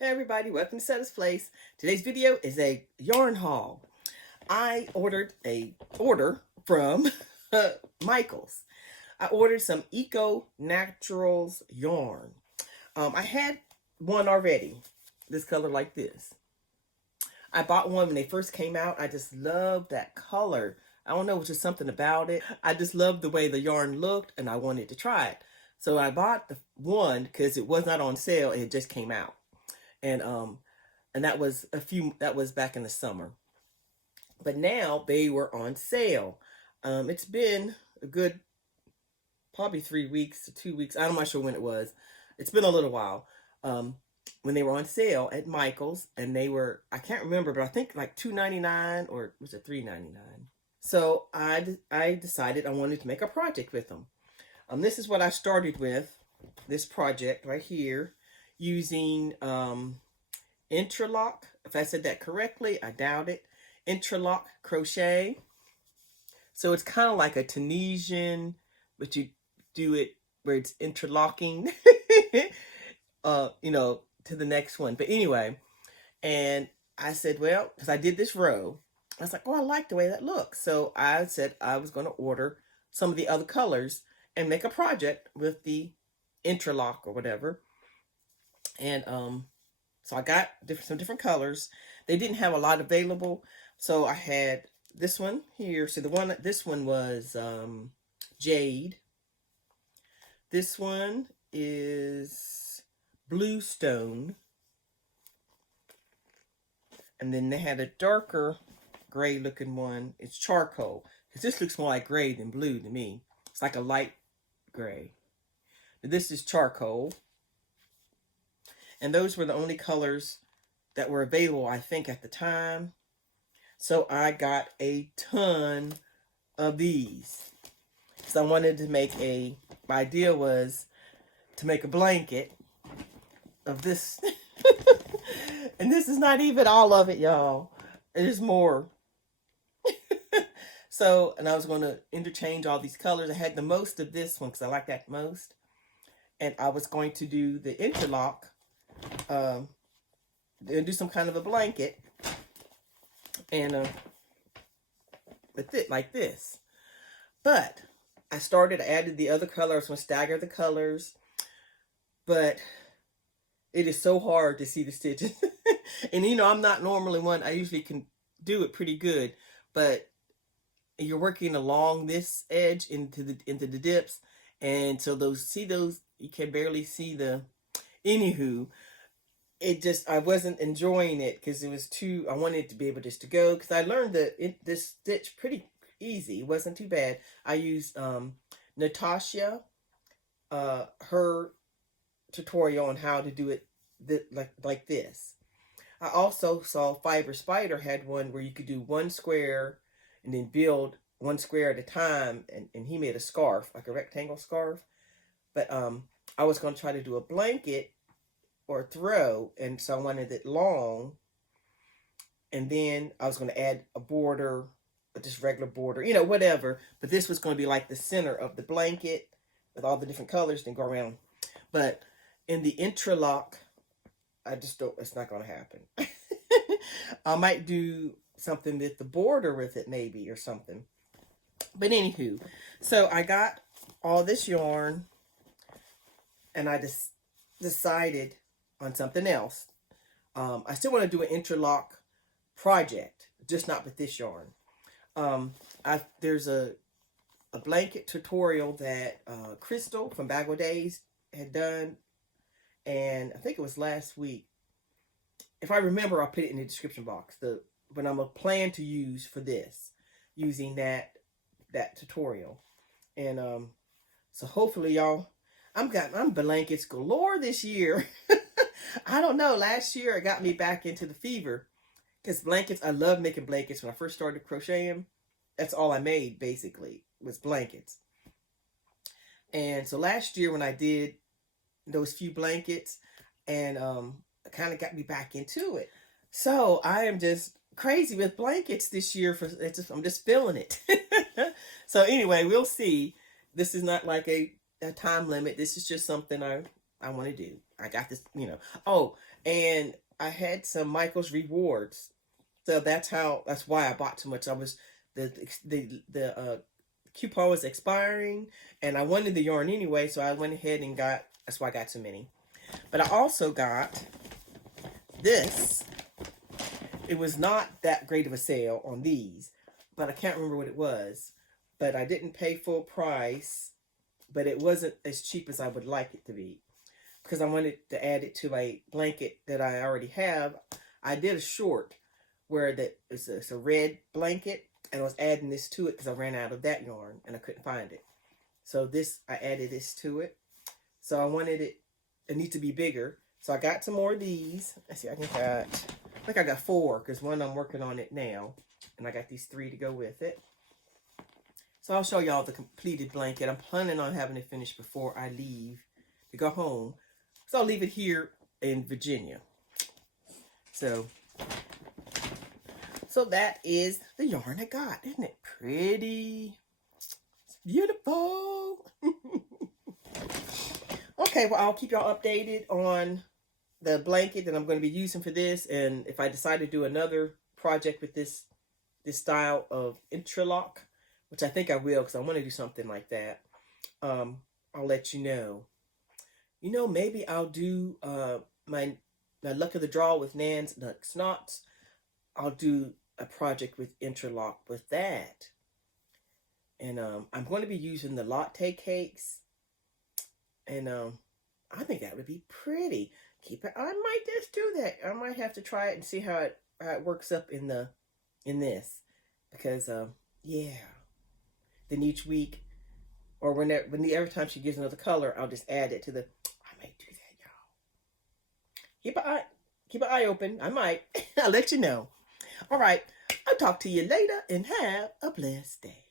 Hey everybody, welcome to Setta's Place. Today's video is a yarn haul. I ordered a order from Michael's. I ordered some Eco Naturals yarn. I had one already, this color like this. I bought one when they first came out. I just loved that color. I don't know, it was just something about it. I just loved the way the yarn looked and I wanted to try it. So I bought the one because it was not on sale. It just came out. And that was back in the summer. But now they were on sale. It's been a good probably 3 weeks to 2 weeks. I'm not sure when it was. It's been a little while. When they were on sale at Michael's, and they were, I can't remember, but I think like $2.99 or was it $3.99? So I decided I wanted to make a project with them. This is what I started with, this project right here, using Interlock. If I said that correctly, I doubt it. Interlock crochet. So it's kind of like a Tunisian, but you do it where it's interlocking, you know, to the next one. But anyway, and I said, well, because I did this row, I was like, oh, I like the way that looks. So I said I was going to order some of the other colors and make a project with the Interlock or whatever. And so I got some different colors. They didn't have a lot available, so I had this one here. So this one was Jade. This one is Bluestone. And then they had a darker gray looking one. It's Charcoal. Because this looks more like gray than blue to me. It's like a light gray. But this is Charcoal. And those were the only colors that were available, I think, at the time. So I got a ton of these. So I wanted to make my idea was to make a blanket of this. And this is not even all of it, y'all. There's more. So, and I was going to interchange all these colors. I had the most of this one because I like that most. And I was going to do the Interlock. Do some kind of a blanket, and with it like this. But I added the other color. I was going to stagger the colors, but it is so hard to see the stitches. And you know, I'm not normally one. I usually can do it pretty good, but you're working along this edge into the dips, and so you can barely see the. Anywho, I wasn't enjoying it because it was I wanted it to be able just to go, because I learned this stitch pretty easy. It wasn't too bad. I used Natasha, her tutorial on how to do it like this. I also saw Fiber Spider had one where you could do one square and then build one square at a time, and he made a scarf, like a rectangle scarf. But I was going to try to do a blanket or throw, and so I wanted it long, and then I was going to add a border, just regular border, you know, whatever. But this was going to be like the center of the blanket with all the different colors, then go around. But in the Interlock, I just don't. It's not going to happen. I might do something with the border with it, maybe, or something. But anywho, so I got all this yarn, and I just decided on something else. I still want to do an Interlock project, just not with this yarn. There's a blanket tutorial that Crystal from Bagwell Days had done, and I think it was last week. If I remember, I'll put it in the description box. But I'm a plan to use for this, using that tutorial, and so hopefully y'all. I'm blankets galore this year. I don't know. Last year it got me back into the fever. Because blankets, I love making blankets. When I first started crocheting, that's all I made basically, was blankets. And so last year when I did those few blankets, and it kind of got me back into it. So I am just crazy with blankets this year. I'm just feeling it. So anyway, we'll see. This is not like a time limit. This is just something I I want to do. I got this, you know. Oh, and I had some Michael's rewards. So that's why I bought too much. The coupon was expiring and I wanted the yarn anyway, so I went ahead and that's why I got so many. But I also got this. It was not that great of a sale on these, but I can't remember what it was. But I didn't pay full price, but it wasn't as cheap as I would like it to be, because I wanted to add it to a blanket that I already have. I did a short where it's a red blanket, and I was adding this to it because I ran out of that yarn and I couldn't find it. So I added this to it. So I wanted it needs to be bigger. So I got some more of these. Let's see, I think I got 4, because one I'm working on it now, and I got these 3 to go with it. So I'll show y'all the completed blanket. I'm planning on having it finished before I leave to go home. So I'll leave it here in Virginia. So that is the yarn I got. Isn't it pretty? It's beautiful. Okay, well, I'll keep y'all updated on the blanket that I'm going to be using for this. And if I decide to do another project with this style of interlock, which I think I will, because I want to do something like that, I'll let you know. You know, maybe I'll do my luck of the draw with Nan's Nuts Knots. I'll do a project with interlock with that. And I'm going to be using the latte cakes. And I think that would be pretty. I might just do that. I might have to try it and see how it works up in this. Because yeah. Then each week, or every time she gives another color, I'll just add it to the. I might do that, y'all. Keep an eye open. I might. I'll let you know. All right. I'll talk to you later and have a blessed day.